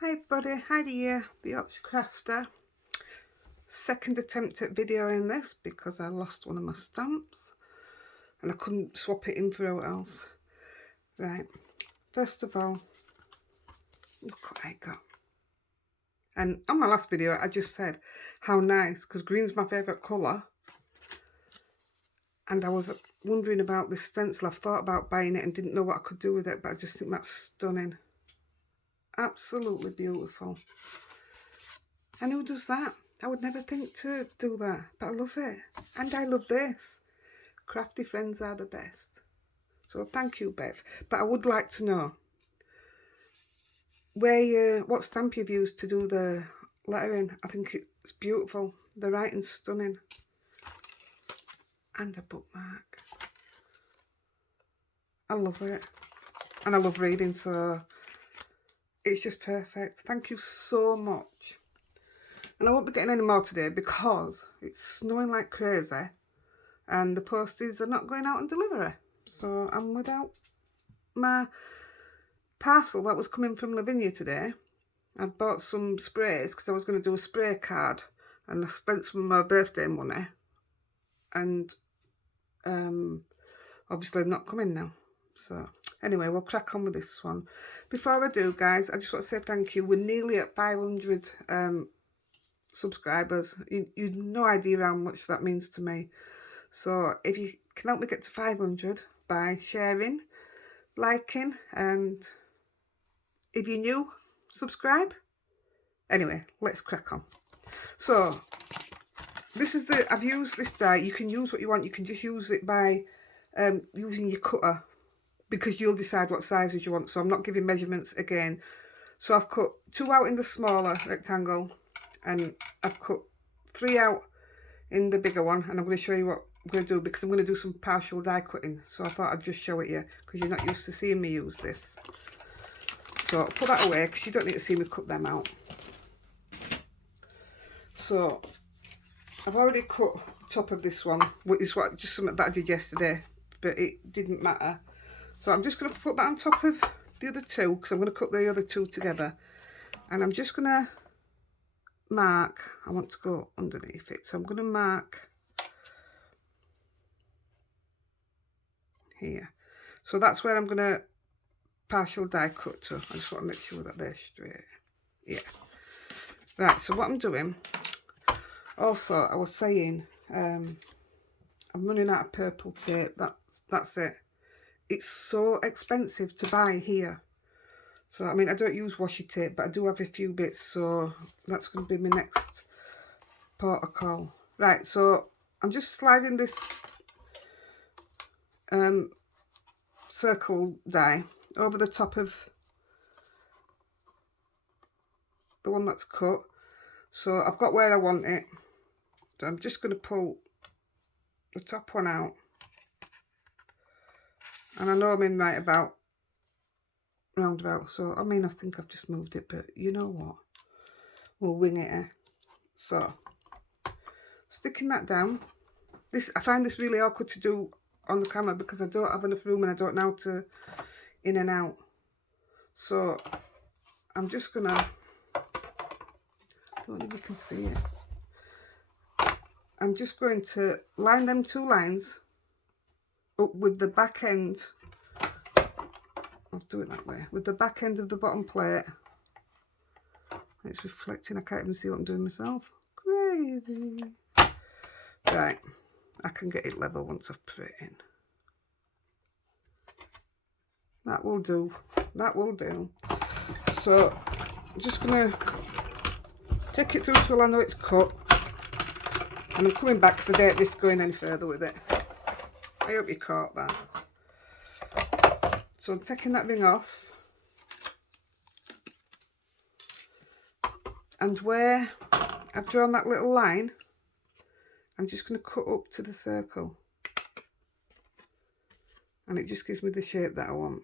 Hi everybody, Heidi here, the Yorkshire Crafter. Second attempt at videoing this because I lost one of my stamps and I couldn't swap it in for what else. Right, first of all, look what I got. And on my last video I just said how nice, because green's my favourite colour. And I was wondering about this stencil. I've thought about buying it and didn't know what I could do with it, but I just think that's stunning. Absolutely beautiful. And who does that? I would never think to do that, but I love it. And I love this. Crafty friends are the best. So thank you, Bev. But I would like to know what stamp you've used to do the lettering. I think it's beautiful. The writing's stunning. And a bookmark. I love it. And I love reading, so it's just perfect. Thank you so much. And I won't be getting any more today because it's snowing like crazy and the posties are not going out on delivery. So I'm without my parcel that was coming from Lavinia today. I bought some sprays because I was going to do a spray card and I spent some of my birthday money. And obviously not coming now. So anyway, we'll crack on with this one. Before I do, guys, I just want to say thank you. We're nearly at 500 subscribers. You've no idea how much that means to me. So if you can help me get to 500 by sharing, liking, and if you're new, subscribe. Anyway, let's crack on. So this is I've used this die. You can use what you want. You can just use it by using your cutter, because you'll decide what sizes you want. So I'm not giving measurements again. So I've cut 2 out in the smaller rectangle and I've cut 3 out in the bigger one, and I'm going to show you what I'm going to do because I'm going to do some partial die cutting. So I thought I'd just show it you because you're not used to seeing me use this. So I'll put that away because you don't need to see me cut them out. So I've already cut the top of this one, which is just something that I did yesterday, but it didn't matter. So I'm just going to put that on top of the other two because I'm going to cut the other two together. And I'm just going to mark, I want to go underneath it. So I'm going to mark here. So that's where I'm going to partial die cut to. I just want to make sure that they're straight. Yeah. Right, so what I'm doing, also I was saying, I'm running out of purple tape. That's it. It's so expensive to buy here. So I mean, I don't use washi tape, but I do have a few bits, so that's going to be my next port of call. Right, so I'm just sliding this circle die over the top of the one that's cut. So I've got where I want it. So I'm just going to pull the top one out. And I know I'm in right about roundabout, so I mean, I think I've just moved it, but you know what, we'll wing it, eh? So sticking that down. I find this really awkward to do on the camera because I don't have enough room and I don't know how to in and out. So I'm just gonna, I don't know if you can see it, I'm just going to line them 2 lines up with the back end. I'll do it that way, with the back end of the bottom plate. It's reflecting, I can't even see what I'm doing myself. Crazy. Right, I can get it level once I've put it in. That will do. That will do. So I'm just going to take it through till I know it's cut. And I'm coming back because I don't risk going any further with it. I hope you caught that. So I'm taking that ring off. And where I've drawn that little line, I'm just going to cut up to the circle. And it just gives me the shape that I want.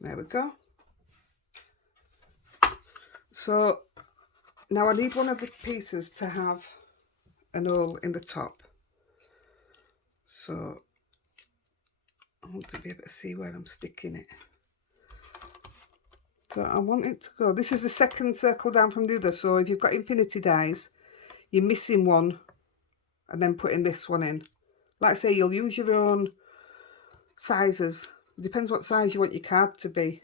There we go. So now I need one of the pieces to have an hole in the top. So I want to be able to see where I'm sticking it. So I want it to go. This is the second circle down from the other. So if you've got infinity dies, you're missing one and then putting this one in. Like I say, you'll use your own sizes. It depends what size you want your card to be.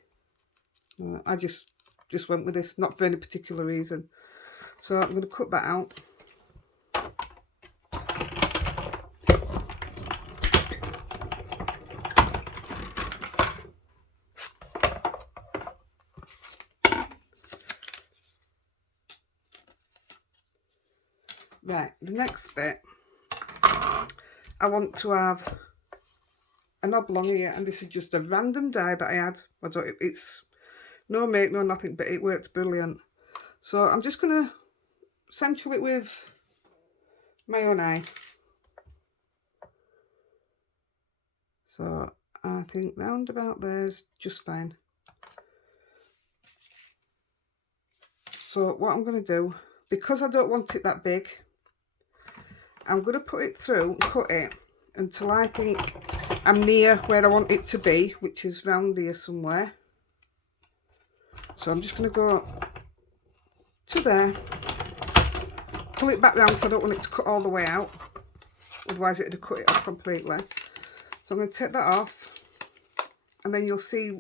I just went with this, not for any particular reason. So I'm going to cut that out. Right, the next bit, I want to have an oblong here, and this is just a random die that I had. It's no make, no nothing, but it works brilliant. So I'm just going to central it with my own eye. So I think round about there's just fine. So what I'm going to do, because I don't want it that big, I'm going to put it through and cut it until I think I'm near where I want it to be, which is round here somewhere. So I'm just going to go to there, pull it back round because I don't want it to cut all the way out, otherwise it would cut it off completely. So I'm going to take that off, and then you'll see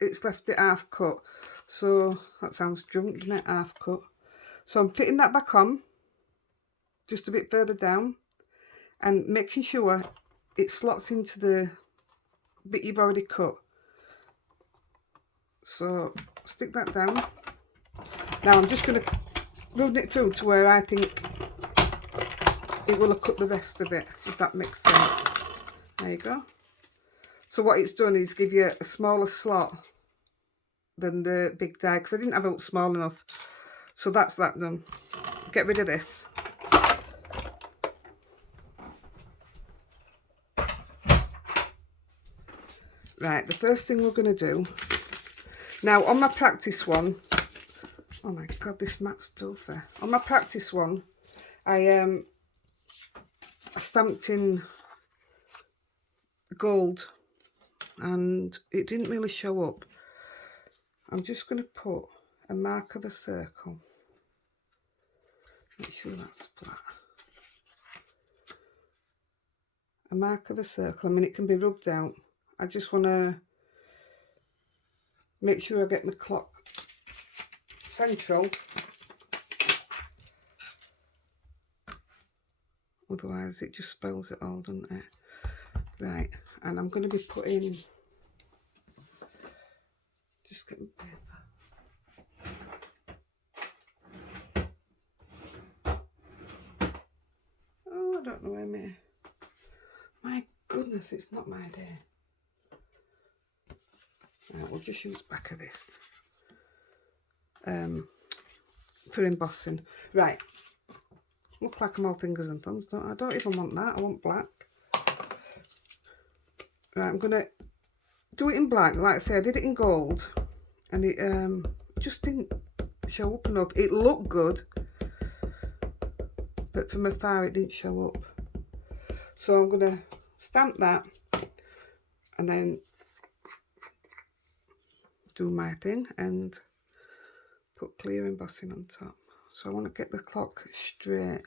it's left it half cut. So that sounds drunk, doesn't it? Half cut. So I'm fitting that back on just a bit further down and making sure it slots into the bit you've already cut. So stick that down. Now I'm just going to run it through to where I think it will have cut the rest of it, if that makes sense. There you go. So what it's done is give you a smaller slot than the big die, because I didn't have it small enough. So that's that done. Get rid of this. Right, the first thing we're going to do, now on my practice one, oh my god, this mat's filthy. On my practice one, I stamped in gold and it didn't really show up. I'm just going to put a mark of the circle. Make sure that's flat. A mark of the circle. I mean, it can be rubbed out. I just want to make sure I get my clock central. Otherwise it just spells it all, doesn't it? Right, and I'm going to be putting, just get my paper. Oh, I don't know where my goodness, it's not my day. Right, we'll just use back of this for embossing. Right, look like I'm all fingers and thumbs, don't I? I don't even want that, I want black. Right, I'm gonna do it in black. Like I say, I did it in gold and it just didn't show up enough. It looked good, but from afar it didn't show up. So I'm gonna stamp that and then do my thing and put clear embossing on top. So I want to get the clock straight.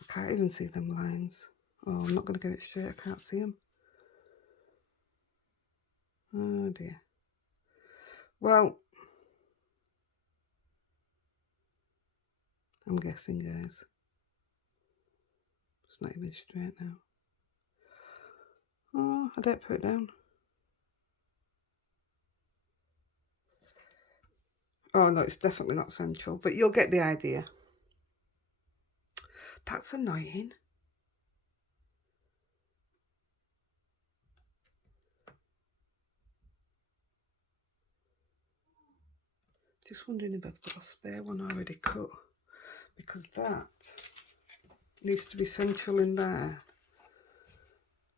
I can't even see them lines. Oh, I'm not going to get it straight, I can't see them. Oh dear. Well, I'm guessing, guys. It's not even straight now. Oh, I don't put it down. Oh no, it's definitely not central, but you'll get the idea. That's annoying. Just wondering if I've got a spare one already cut, because that needs to be central in there,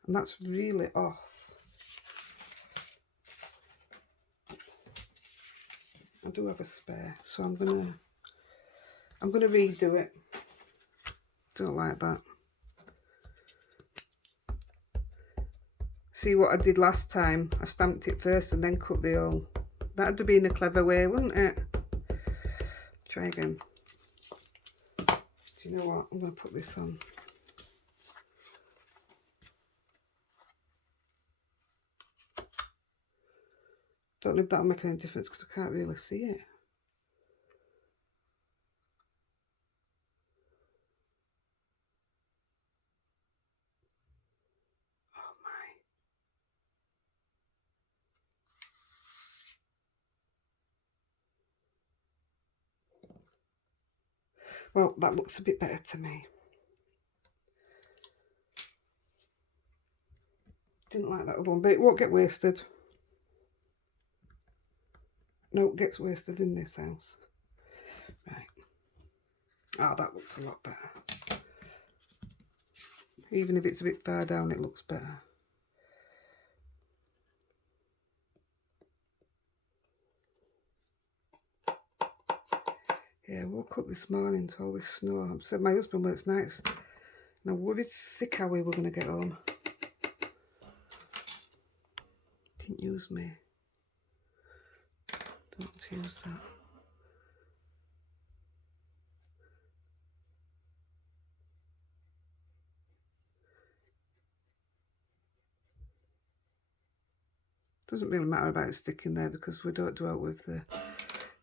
and that's really off. I do have a spare, so I'm gonna redo it. Don't like that. See what I did last time? I stamped it first and then cut the hole. That'd have been a clever way, wouldn't it? Try again. Do you know what? I'm going to put this on. Don't know if that'll make any difference because I can't really see it. Oh my. Well, that looks a bit better to me. Didn't like that other one, but it won't get wasted. No, it gets wasted in this house. Right. Oh, that looks a lot better. Even if it's a bit far down, it looks better. Yeah, I woke up this morning to all this snow. I said my husband works nights, and I worried sick how we were going to get home. Didn't use me. Don't use that. Doesn't really matter about sticking there because we don't do it with the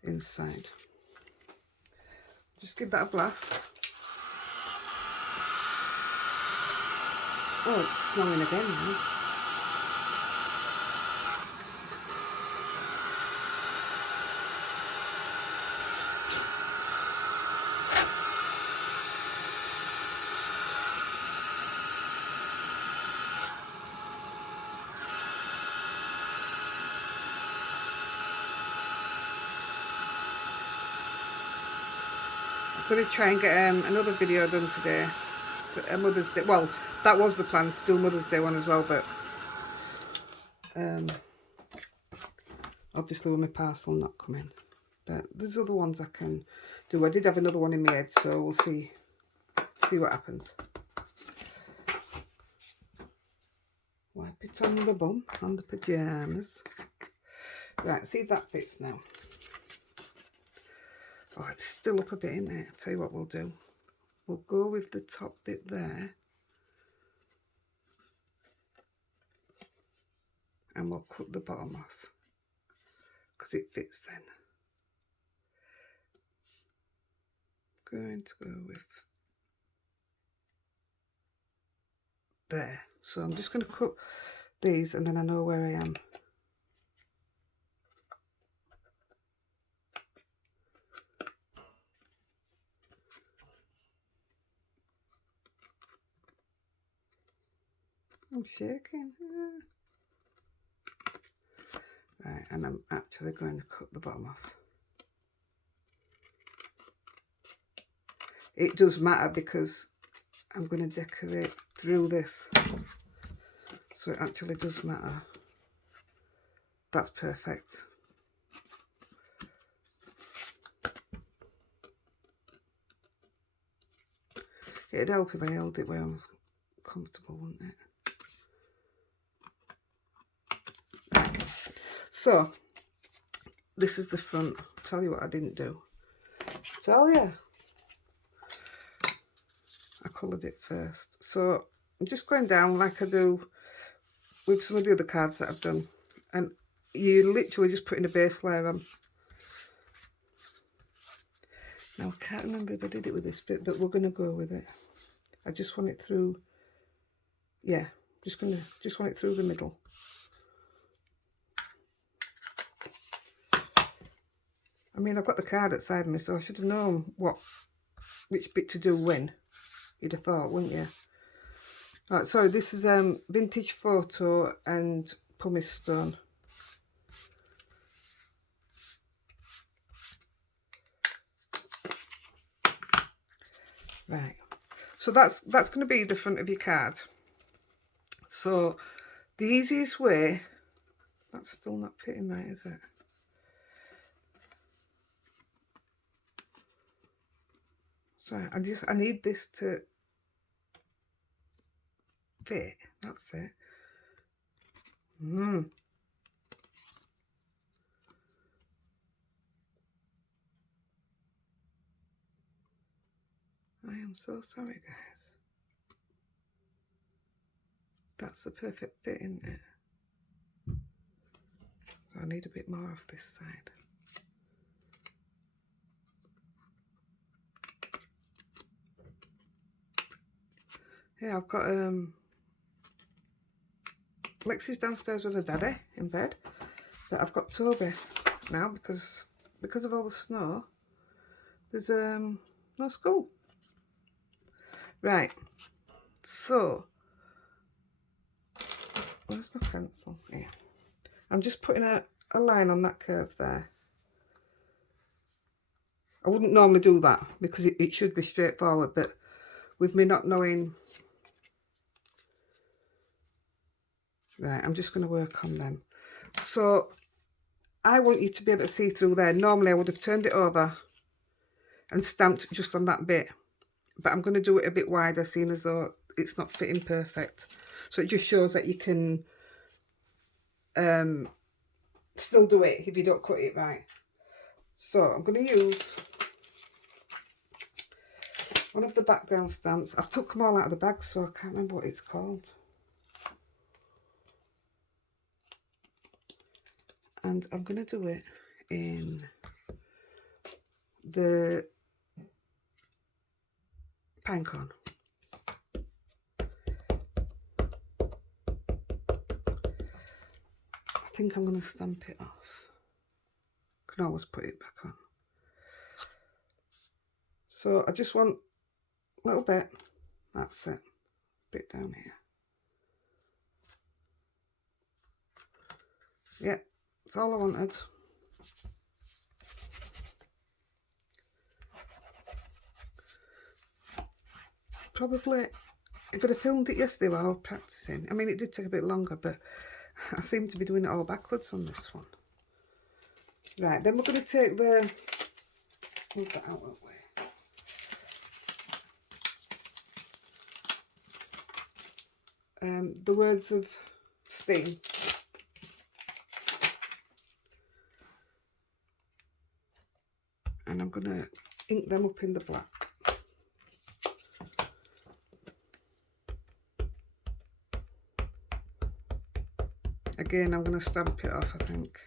inside. Just give that a blast. Oh, it's snowing again now. I'm going to try and get another video done today. A Mother's Day. Well, that was the plan, to do a Mother's Day one as well, but obviously with my parcel not coming. But there's other ones I can do. I did have another one in my head, so we'll see what happens. Wipe it on the bum, on the pyjamas. Right, see if that fits now. Oh, it's still up a bit, isn't it? I'll tell you what we'll do. We'll go with the top bit there. And we'll cut the bottom off. Because it fits then. Going to go with there. So I'm just going to cut these and then I know where I am. I'm shaking. Right, and I'm actually going to cut the bottom off. It does matter because I'm going to decorate through this. So it actually does matter. That's perfect. It'd help if I held it where I'm comfortable, wouldn't it? So, this is the front. I'll tell you what I didn't do. Tell you. I coloured it first. So, I'm just going down like I do with some of the other cards that I've done. And you literally just put in a base layer on. Now, I can't remember if I did it with this bit, but we're going to go with it. I just want it through, yeah, just want it through the middle. I mean, I've got the card outside me, so I should have known which bit to do when. You'd have thought, wouldn't you? Right, sorry, this is Vintage Photo and Pumice Stone. Right, so that's going to be the front of your card. So the easiest way, that's still not fitting right, is it? Sorry, I need this to fit. That's it. I am so sorry, guys. That's the perfect fit, isn't it? I need a bit more of this side. Yeah, I've got Lexi's downstairs with her daddy in bed, but I've got Toby now because of all the snow. There's no school. Right. So where's my pencil? Here. I'm just putting a line on that curve there. I wouldn't normally do that because it should be straightforward, but with me not knowing. Right, I'm just going to work on them. So I want you to be able to see through there. Normally I would have turned it over and stamped just on that bit, but I'm going to do it a bit wider, seeing as though it's not fitting perfect. So it just shows that you can still do it if you don't cut it right. So I'm going to use one of the background stamps. I've took them all out of the bag, so I can't remember what it's called. And I'm going to do it in the pinecone. I think I'm going to stamp it off. Can always put it back on. So I just want a little bit. That's it. Bit down here. Yeah, that's all I wanted. Probably, if I'd have filmed it yesterday while I was practicing, I mean, it did take a bit longer, but I seem to be doing it all backwards on this one. Right, then we're going to take the, move that out of the way. The words of steam. And I'm going to ink them up in the black. Again, I'm going to stamp it off, I think.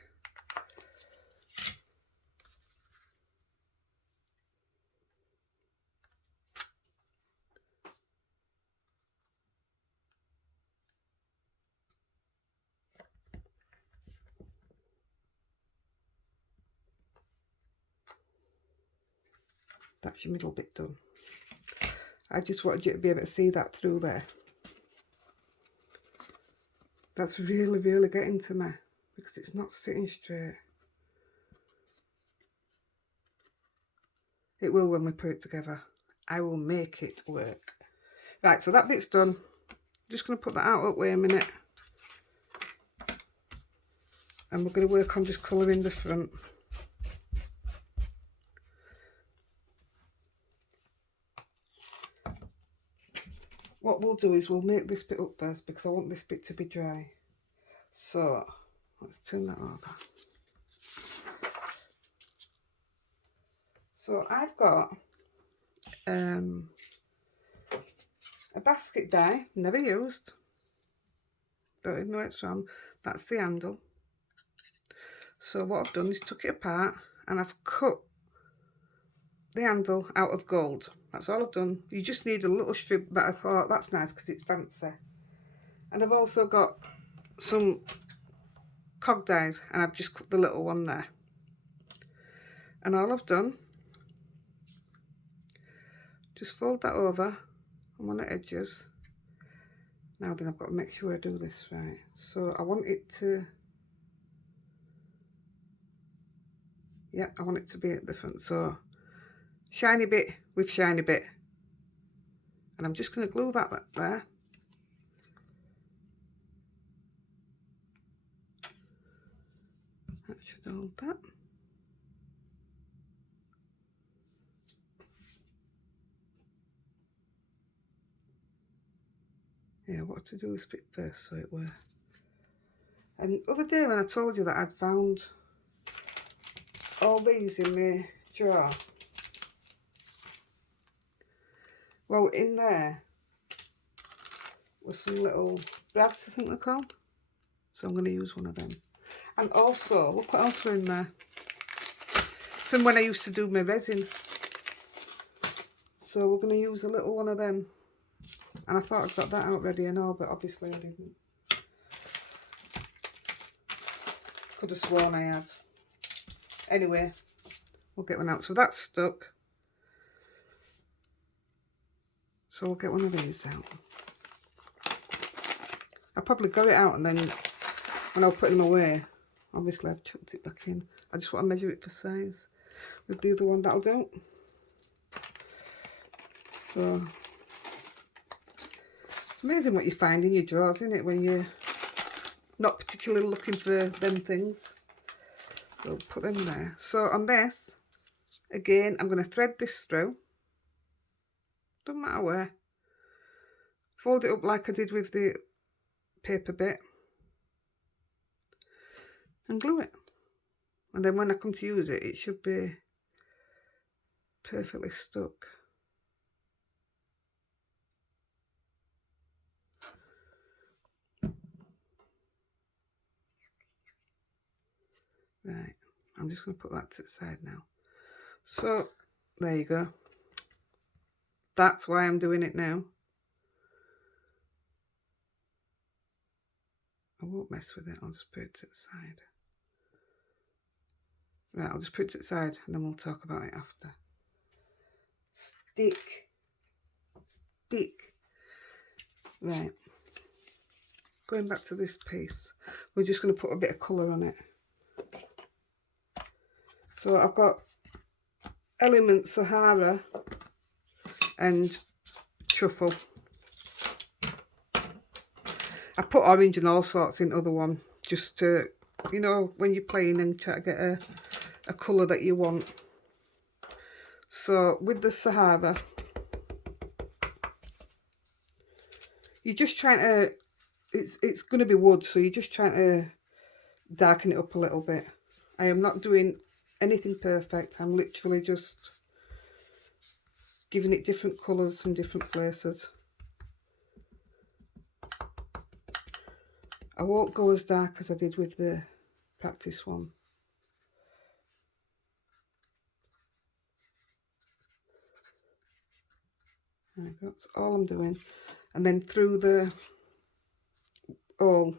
That's your middle bit done. I just wanted you to be able to see that through there. That's really, really getting to me because it's not sitting straight. It will when we put it together. I will make it work. Right, so that bit's done. I'm just going to put that out up, wait a minute. And we're going to work on just colouring the front. What we'll do is we'll make this bit up first because I want this bit to be dry. So let's turn that over. So I've got a basket die, never used. Don't even know where it's from. That's the handle. So what I've done is took it apart and I've cut the handle out of gold. That's all I've done. You just need a little strip, but I thought that's nice because it's fancy. And I've also got some cog dies and I've just cut the little one there. And all I've done, just fold that over on one of the edges. Now then I've got to make sure I do this right. So I want it to, yeah, I want it to be at the front. So shiny bit with shiny bit. And I'm just going to glue that there. That should hold that. Yeah, I want to do this bit first so it were. And the other day when I told you that I'd found all these in my jar, well, in there was some little brads, I think they're called. So I'm going to use one of them. And also, look what else were in there. From when I used to do my resin. So we're going to use a little one of them. And I thought I'd got that out ready and all, but obviously I didn't. Could have sworn I had. Anyway, we'll get one out. So that's stuck. So we'll get one of these out. I probably got it out and then when I was putting them away, obviously I've chucked it back in. I just want to measure it for size with the other one, that'll do. So it's amazing what you find in your drawers, isn't it, when you're not particularly looking for them things. So put them there. So on this, again, I'm going to thread this through. Doesn't matter where. Fold it up like I did with the paper bit. And glue it. And then when I come to use it, it should be perfectly stuck. Right, I'm just going to put that to the side now. So, there you go. That's why I'm doing it now. I won't mess with it, I'll just put it to the side. Right, I'll just put it to the side and then we'll talk about it after. Stick. Stick. Right. Going back to this piece, we're just going to put a bit of colour on it. So I've got Element Sahara and Truffle. I put orange and all sorts in the other one, just to, you know, when you're playing and try to get a colour that you want. So with the Sahara, you're just trying to, it's going to be wood, so you're just trying to darken it up a little bit. I am not doing anything perfect, I'm literally just giving it different colours from different places. I won't go as dark as I did with the practice one. There we go, that's all I'm doing. And then through the all,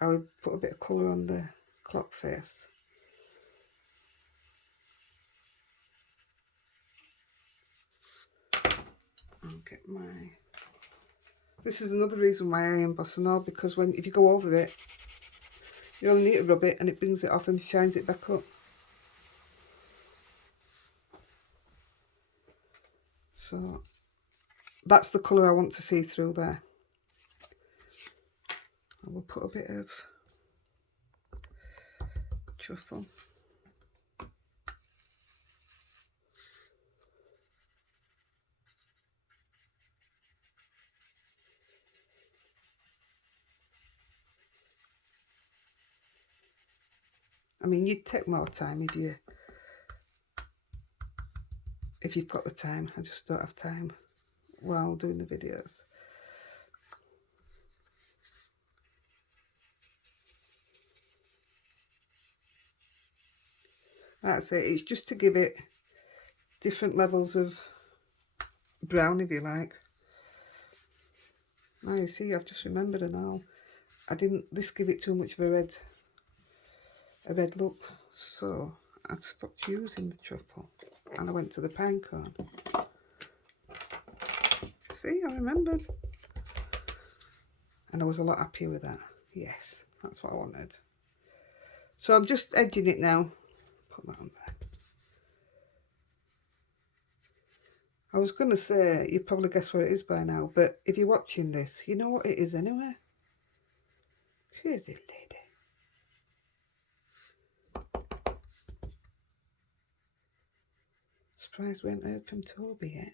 I would put a bit of colour on the clock face. I'll get my... This is another reason why I emboss and all, because if you go over it, you only need to rub it and it brings it off and shines it back up. So that's the colour I want to see through there. I will put a bit of truffle. I mean, you'd take more time if you've got the time. I just don't have time while doing the videos. That's it. It's just to give it different levels of brown, if you like. Now you see, I've just remembered and all. I didn't give it too much of a red look, so I stopped using the truffle and I went to the pine cone. See, I remembered. And I was a lot happier with that. Yes, that's what I wanted. So I'm just edging it now. Put that on there. I was going to say, you probably guess what it is by now, but if you're watching this, you know what it is anyway. Crazy lady. Surprised we haven't heard from Toby yet.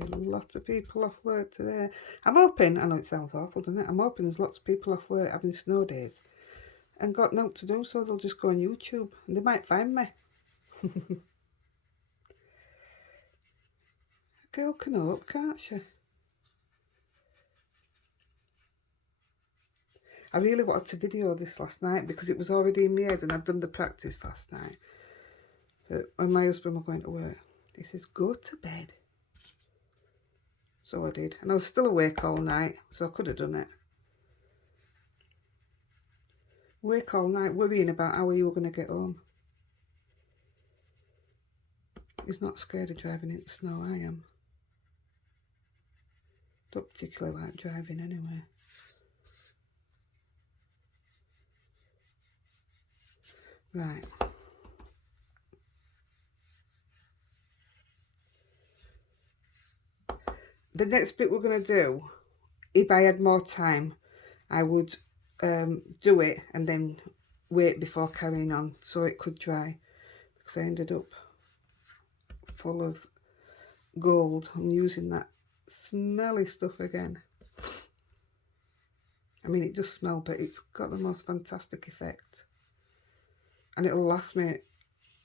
A lot of people off work today. I'm hoping, I know it sounds awful, doesn't it? I'm hoping there's lots of people off work having snow days and got nothing to do, so they'll just go on YouTube and they might find me. A girl can hope, can't she? I really wanted to video this last night because it was already in my head and I'd done the practice last night. But when my husband was going to work, he says, go to bed. So I did. And I was still awake all night, so I could have done it. Awake all night worrying about how you were going to get home. He's not scared of driving in the snow, I am. Don't particularly like driving anyway. Right. The next bit we're going to do, if I had more time, I would do it and then wait before carrying on so it could dry. Because I ended up full of gold. I'm using that smelly stuff again. I mean, it does smell, but it's got the most fantastic effect. And it'll last me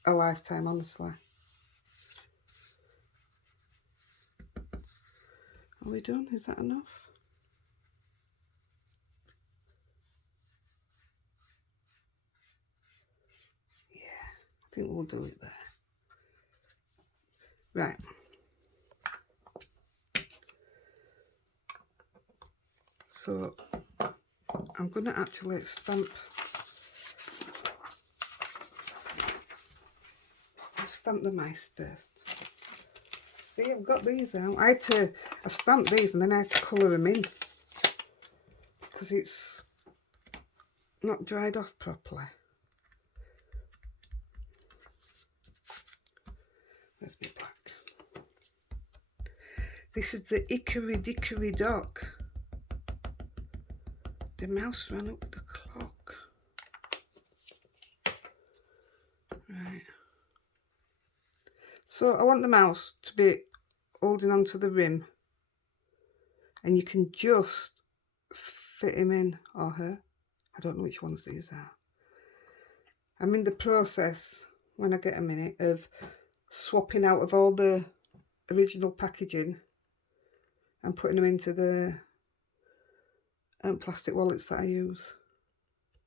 a lifetime, honestly. Are we done? Is that enough? Yeah, I think we'll do it there. Right. So I'm going to actually stamp the mice first. See, I've got these out. I stamped these and then I had to colour them in because it's not dried off properly. Where's my black? This is the hickory-dickory dock. The mouse ran up the clock. Right. So I want the mouse to be holding onto the rim and you can just fit him in, or her. I don't know which ones these are. I'm in the process, when I get a minute, of swapping out of all the original packaging and putting them into the plastic wallets that I use.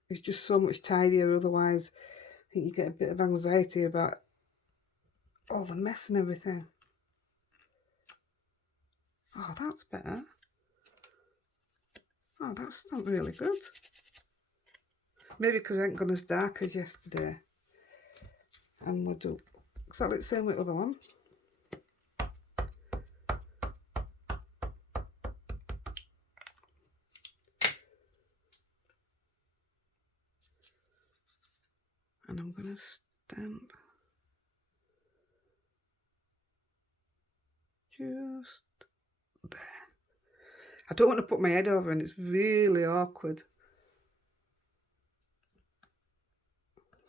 It's just so much tidier, otherwise I think you get a bit of anxiety about all the mess and everything. Oh, that's better. Oh, that's not really good. Maybe because I ain't gone as dark as yesterday. And we'll do exactly the same with the other one. And I'm going to stamp just there. I don't want to put my head over and it's really awkward.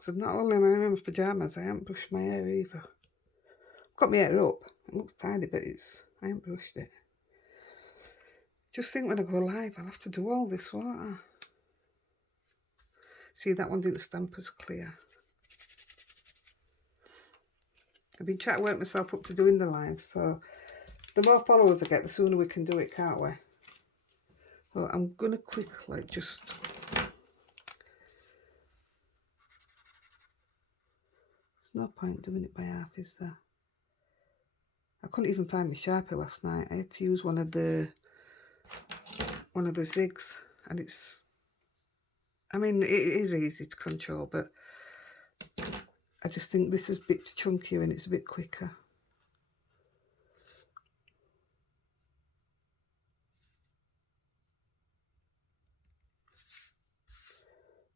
So not only am I in my pyjamas, I haven't brushed my hair either. I've got my hair up. It looks tiny, but I haven't brushed it. Just think when I go live, I'll have to do all this water. See, that one didn't stamp as clear. I've been trying to work myself up to doing the live, so the more followers I get, the sooner we can do it, can't we? So I'm going to quickly just... There's no point doing it by half, is there? I couldn't even find my Sharpie last night. I had to use one of the zigs, and it's... I mean, it is easy to control, but I just think this is a bit chunkier and it's a bit quicker.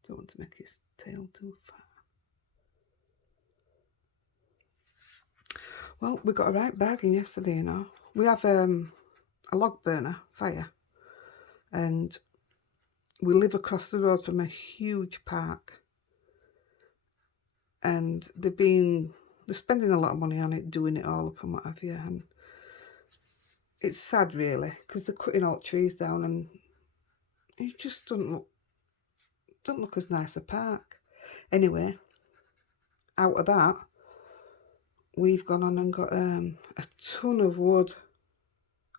Don't want to make his tail too fat. Well, we got a right bargain yesterday, you know. We have a log burner fire, and we live across the road from a huge park. And they're spending a lot of money on it, doing it all up and what have you. And it's sad really, because they're cutting all the trees down and it just don't look as nice a park. Anyway, out of that, we've gone on and got a ton of wood,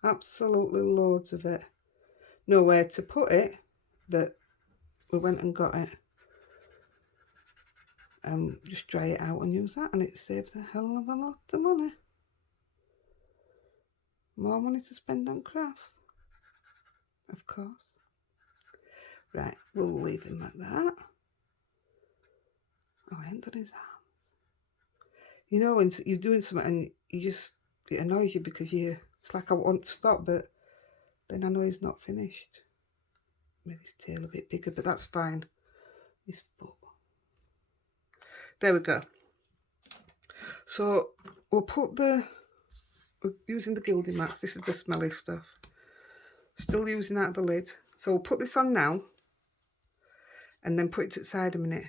absolutely loads of it. Nowhere to put it, but we went and got it. Just dry it out and use that, and it saves a hell of a lot of money. More money to spend on crafts, of course. Right, we'll leave him like that. Oh, I haven't done his arms. You know, when you're doing something and it annoys you because it's like I want to stop, but then I know he's not finished. Maybe his tail a bit bigger, but that's fine. His foot. There we go. So we're using the gilding mats. This is the smelly stuff. Still using out the lid. So we'll put this on now and then put it to the side a minute.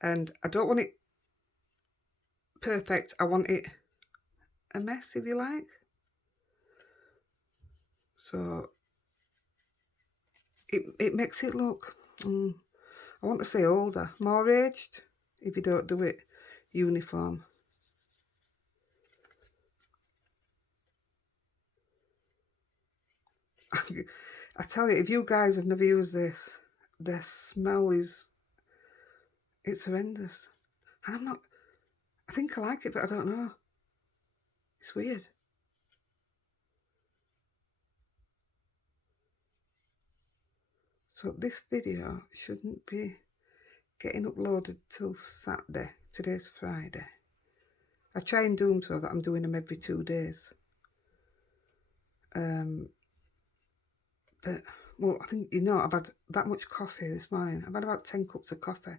And I don't want it perfect. I want it a mess, if you like. So it makes it look, I want to say older, more aged, if you don't do it uniform. I tell you, if you guys have never used this, the smell it's horrendous. And I think I like it, but I don't know. It's weird. So this video shouldn't be getting uploaded till Saturday. Today's Friday. I try and do them so that I'm doing them every 2 days. But, well, I think, I've had that much coffee this morning. I've had about 10 cups of coffee.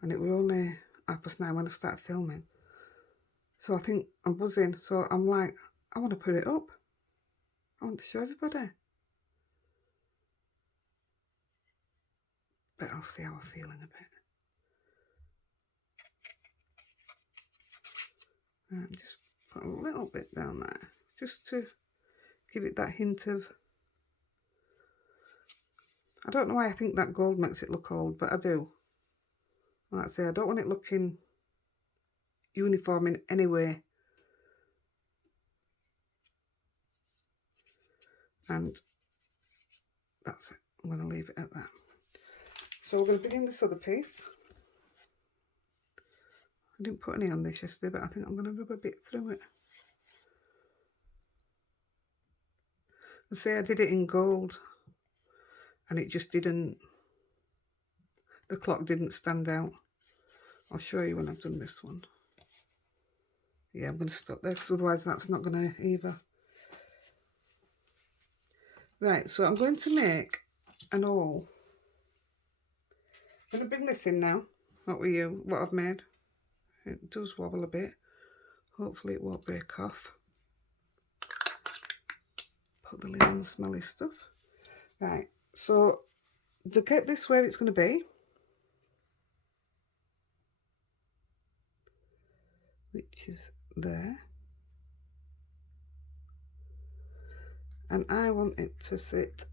And it were only 9:30 when I started filming. So I think I'm buzzing. So I'm like, I want to put it up. I want to show everybody. But I'll see how I feel in a bit. And just put a little bit down there. Just to give it that hint of... I don't know why I think that gold makes it look old, but I do. Like I say, I don't want it looking uniform in any way. And that's it. I'm going to leave it at that. So we're going to begin this other piece. I didn't put any on this yesterday, but I think I'm going to rub a bit through it. I say I did it in gold and it just didn't, the clock didn't stand out. I'll show you when I've done this one. Yeah, I'm going to stop there because otherwise that's not going to either. Right, so I'm going to make an awl. I'm going to bring this in now, what I've made. It does wobble a bit. Hopefully it won't break off. Put the lid on the smelly stuff. Right, so to get this where it's going to be, which is there, and I want it to sit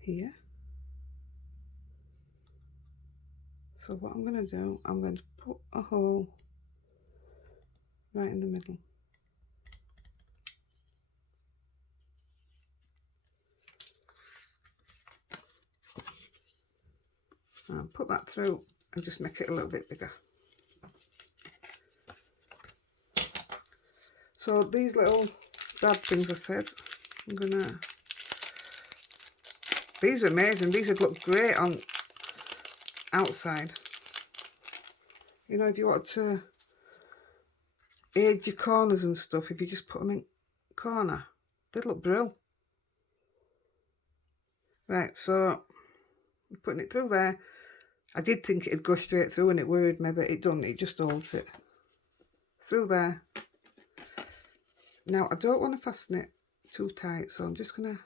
here. So what I'm going to do, I'm going to put a hole right in the middle. I'll put that through and just make it a little bit bigger. So these little dab things I said, these are amazing. These would look great on outside. If you want to age your corners and stuff, if you just put them in corner, they'd look brilliant. Right, so I'm putting it through there. I did think it'd go straight through and it worried me, but it doesn't. It just holds it through there. Now I don't want to fasten it too tight, so I'm just gonna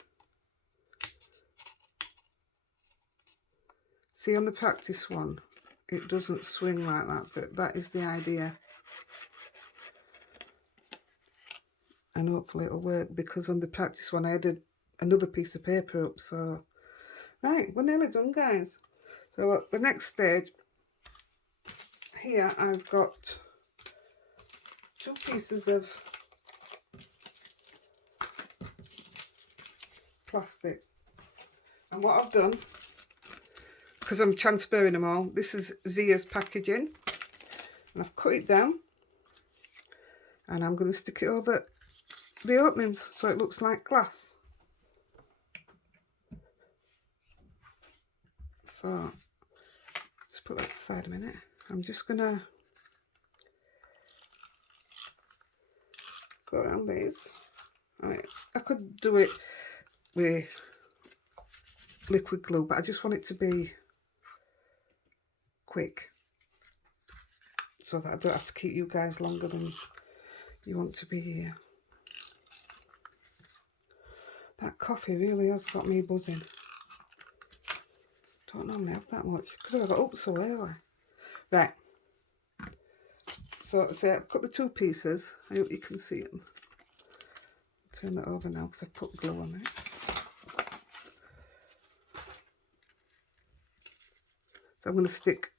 see on the practice one it doesn't swing like that, but that is the idea. and hopefully it'll work, because on the practice one I had another piece of paper up. So right, we're nearly done, guys. So at the next stage here I've got 2 pieces of plastic, and what I've done, because I'm transferring them all, this is Zia's packaging, and I've cut it down and I'm going to stick it over the openings so it looks like glass. So just put that aside a minute. I'm just going to go around these. Right, I could do it with liquid glue, but I just want it to be quick so that I don't have to keep you guys longer than you want to be here. That coffee really has got me buzzing. Don't normally have that much because I got up so early. Right, so say I've cut the 2 pieces. I hope you can see them. Turn that over now because I've put glue on it. So I'm going to stick,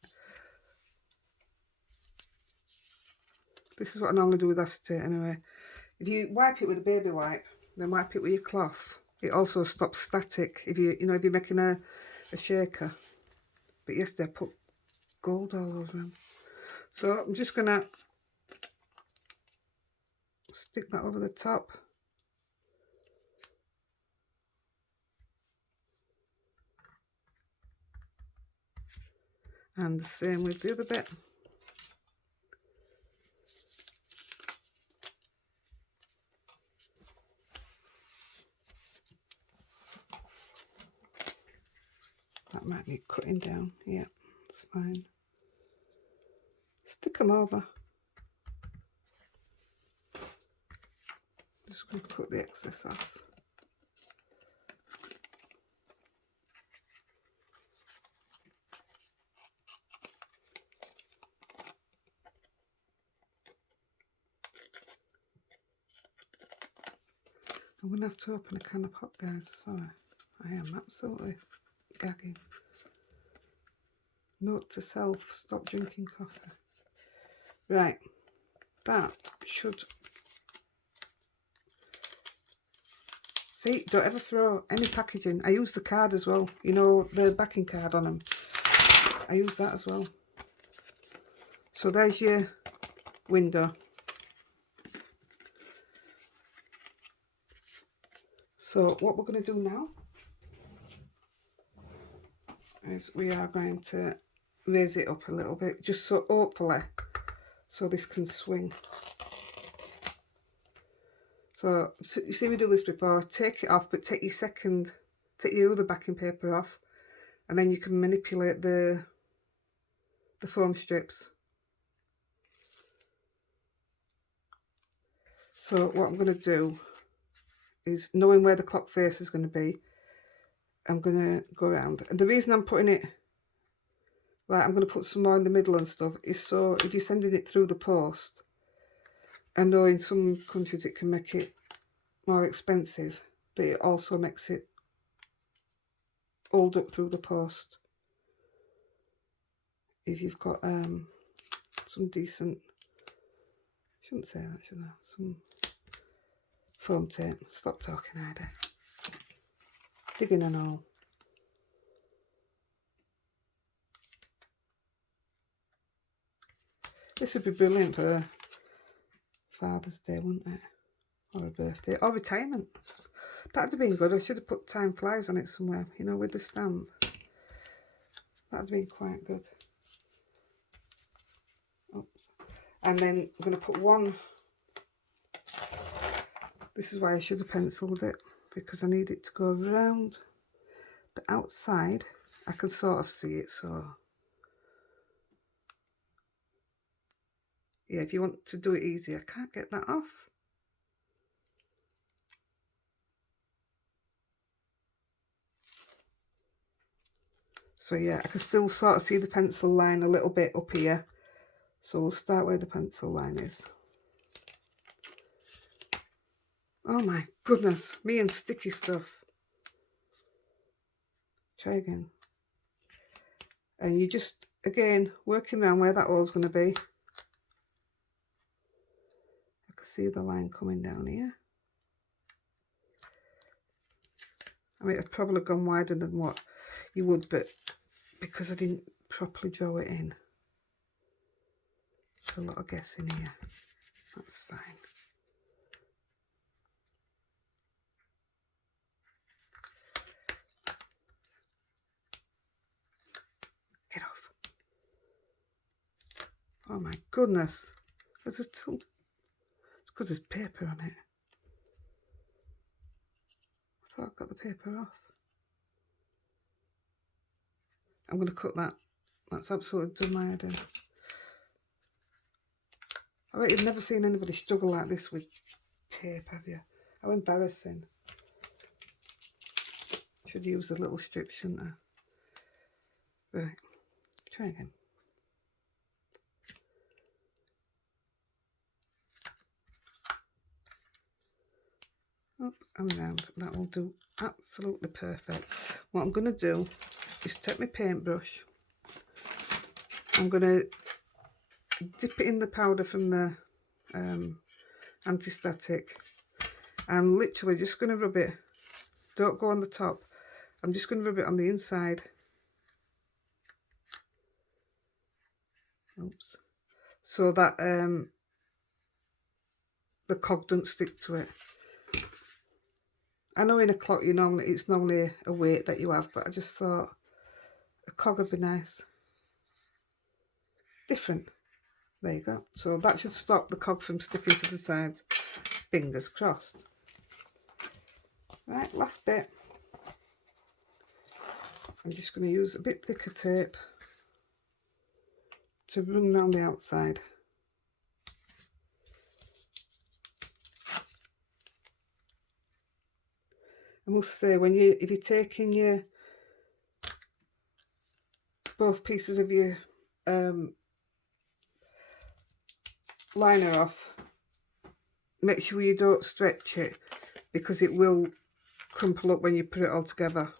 this is what I normally do with acetate anyway. If you wipe it with a baby wipe, then wipe it with your cloth. It also stops static if if you're making a shaker. But yesterday I put gold all over them. So I'm just going to stick that over the top. And the same with the other bit. That might need cutting down. Yeah, that's fine. Stick them over. Just going to cut the excess off. I'm going to have to open a can of pop, guys. Sorry, I am absolutely gagging. Note to self, stop drinking coffee. Right, that should... See, don't ever throw any packaging. I use the card as well. You know, the backing card on them. I use that as well. So there's your window. So what we're going to do now is we are going to raise it up a little bit, just so hopefully so this can swing. So you see me do this before. Take it off, but take your other backing paper off, and then you can manipulate the foam strips. So what I'm going to do is, knowing where the clock face is going to be, I'm going to go around. And the reason I'm putting it, like, I'm going to put some more in the middle and stuff, is so if you're sending it through the post, I know in some countries it can make it more expensive, but it also makes it hold up through the post. If you've got some decent, I shouldn't say that, should I? Some foam tape. Stop talking, Heidi. Digging and all. This would be brilliant for Father's Day, wouldn't it? Or a birthday, or retirement. That'd have been good. I should have put Time Flies on it somewhere, you know, with the stamp. That'd have been quite good. Oops. And then I'm going to put one. This is why I should have penciled it, because I need it to go around the outside. I can sort of see it, so yeah, if you want to do it easy. I can't get that off. So yeah, I can still sort of see the pencil line a little bit up here. So we'll start where the pencil line is. Oh my goodness, me and sticky stuff. Try again. And you just, again, working around where that hole's going to be. I can see the line coming down here. I mean, I've probably gone wider than what you would, but because I didn't properly draw it in, there's a lot of guessing here. That's fine. Get off. Oh my goodness. There's a tool. It's because there's paper on it. I thought I got the paper off. I'm going to cut that. That's absolutely done my head in. I bet you've never seen anybody struggle like this with tape, have you? How embarrassing. Should use the little strip, shouldn't I? Right, try again. Up and round. That will do absolutely perfect. What I'm going to do is take my paintbrush. I'm going to dip it in the powder from the anti-static. I'm literally just going to rub it. Don't go on the top. I'm just going to rub it on the inside. Oops. So that the cog doesn't stick to it. I know in a clock it's normally a weight that you have, but I just thought a cog would be nice. Different. There you go. So that should stop the cog from sticking to the sides. Fingers crossed. Right, last bit. I'm just going to use a bit thicker tape to run around the outside. I must say, if you're taking your both pieces of your liner off, make sure you don't stretch it because it will crumple up when you put it all together.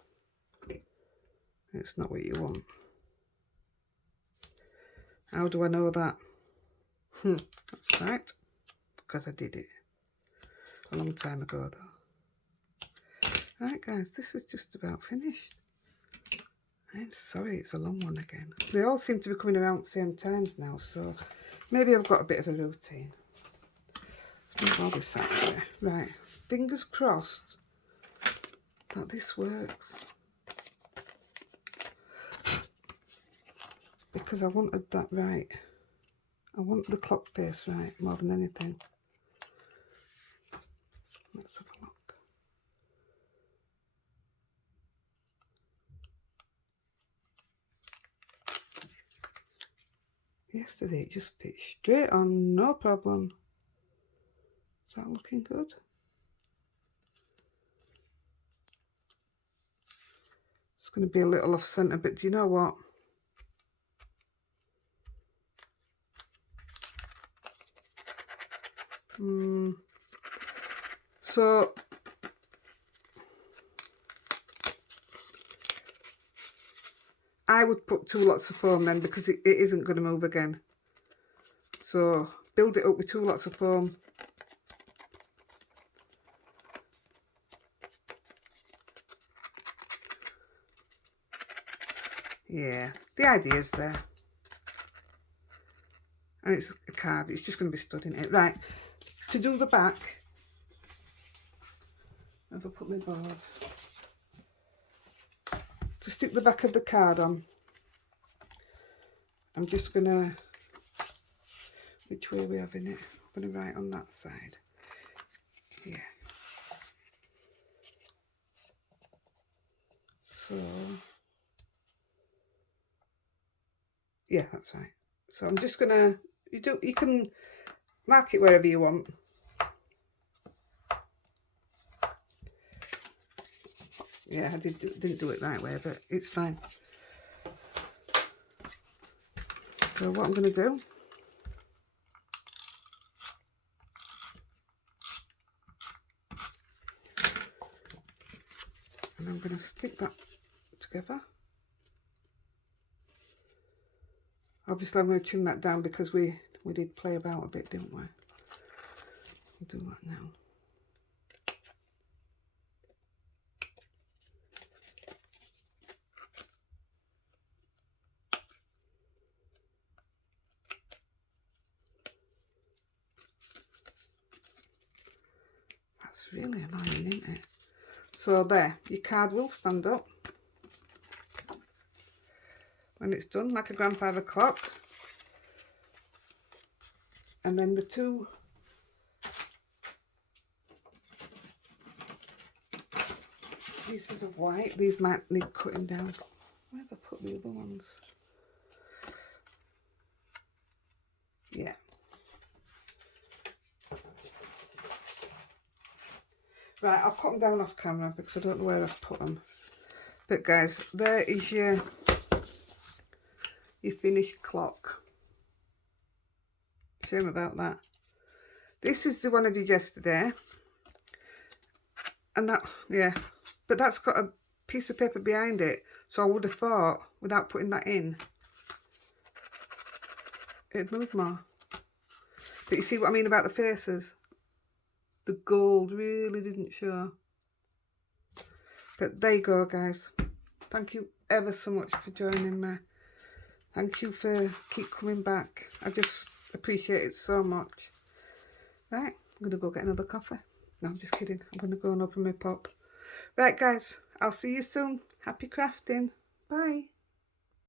It's not what you want. How do I know that? That's right, because I did it a long time ago though. Right guys, this is just about finished. I'm sorry it's a long one again. They all seem to be coming around at the same times now, so maybe I've got a bit of a routine. Let's move all this out of there. Right, fingers crossed that this works. Because I wanted that right. I want the clock face right more than anything. Let's have a look. Yesterday it just fit straight on, no problem. Is that looking good? It's going to be a little off centre, but do you know what? So I would put 2 lots of foam then, because it isn't going to move again. So build it up with 2 lots of foam. Yeah, the idea is there. And it's a card, it's just going to be stood in it. Right, to do the back, if I put my board, to stick the back of the card on, I'm just going to, which way are we having it? I'm going to write on that side. Yeah. So, yeah, that's right. So I'm just going to, you can mark it wherever you want. Yeah, I didn't do it the right way, but it's fine. So what I'm going to do, And I'm going to stick that together. Obviously I'm going to trim that down because we did play about a bit, didn't we? I'll do that now. That's really annoying, isn't it? So there, your card will stand up when it's done, like a grandfather clock. And then the two pieces of white, these might need cutting down. Where have I put the other ones? Yeah. Right, I'll cut them down off camera because I don't know where I've put them. But guys, there is your finished clock. Shame about that. This is the one I did yesterday. And that, yeah, but that's got a piece of paper behind it. So I would have thought, without putting that in, it'd move more. But you see what I mean about the faces? The gold really didn't show. But there you go, guys. Thank you ever so much for joining me. Thank you for keep coming back. I just appreciate it so much. Right, I'm going to go get another coffee. No, I'm just kidding. I'm going to go and open my pop. Right, guys, I'll see you soon. Happy crafting. Bye.